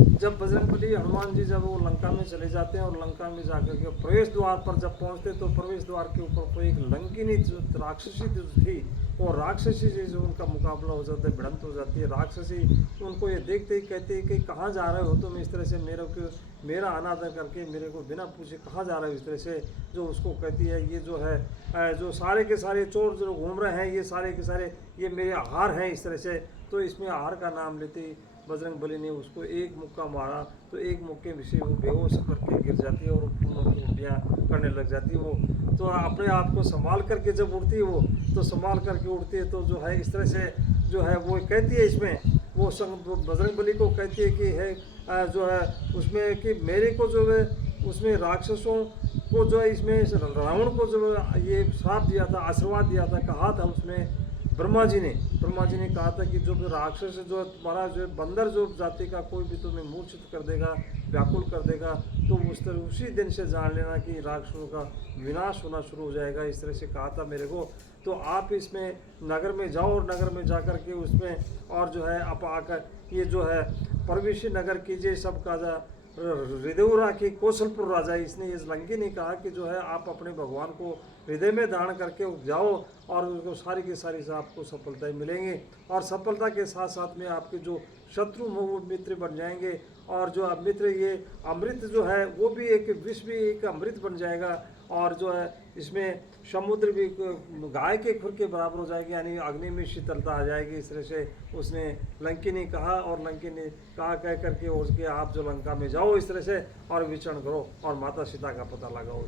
जब बजरंगबली हनुमान जी जब वो लंका में चले जाते हैं और लंका में जाकर के प्रवेश द्वार पर जब पहुंचते तो प्रवेश द्वार के ऊपर तो एक लंकिनी जो राक्षसी जो थी वो राक्षसी से जो उनका मुकाबला हो जाता है, भिड़ंत हो जाती है। राक्षसी उनको ये देखते ही कहते हैं कि कहाँ जा रहे हो तुम, इस तरह से मेरा अनादर करके मेरे को बिना पूछे कहाँ जा रहे हो, इस तरह से जो उसको कहती है। ये जो है जो सारे के सारे चोर जो घूम रहे हैं ये सारे के सारे ये मेरे हार हैं, इस तरह से। तो इसमें हार का नाम लेते ही बजरंगबली ने उसको एक मुक्का मारा तो एक मुक्के में से वो बेहोश करके गिर जाती है और उल्टियाँ करने लग जाती है। वो तो अपने आप को संभाल करके जब उड़ती है वो तो संभाल करके उड़ती है तो जो है इस तरह से जो है वो कहती है इसमें वो बजरंगबली को कहती है कि है जो है उसमें कि मेरे को जो है उसमें राक्षसों को जो है इसमें रावण को जो ये श्राप दिया था, आशीर्वाद दिया था, कहा था उसमें ब्रह्मा जी ने कहा था कि जो राक्षस जो तुम्हारा जो बंदर जो जाति का कोई भी तुम्हें मूर्छित कर देगा, व्याकुल कर देगा, तो उस तरह उसी दिन से जान लेना कि राक्षसों का विनाश होना शुरू हो जाएगा, इस तरह से कहा था मेरे को। तो आप इसमें नगर में जाओ और नगर में जा कर के उसमें और जो है आप आकर ये जो है परवेशी नगर कीजिए सब काजा हृदय राखी कौशलपुर राजा। इसने इस लंकी ने कहा कि जो है आप अपने भगवान को हृदय में धारण करके जाओ और उसको सारी की सारी से आपको सफलताएं मिलेंगी और सफलता के साथ साथ में आपके जो शत्रु वो मित्र बन जाएंगे और जो मित्र ये अमृत जो है वो भी एक विष भी एक अमृत बन जाएगा और जो है इसमें समुद्र भी गाय के खुर के बराबर हो जाएगी, यानी अग्नि में शीतलता आ जाएगी। इस तरह से उसने लंकी ने कहा और लंकी ने कहा कह करके उसके आप जो लंका में जाओ इस तरह से और विचरण करो और माता सीता का पता लगाओ।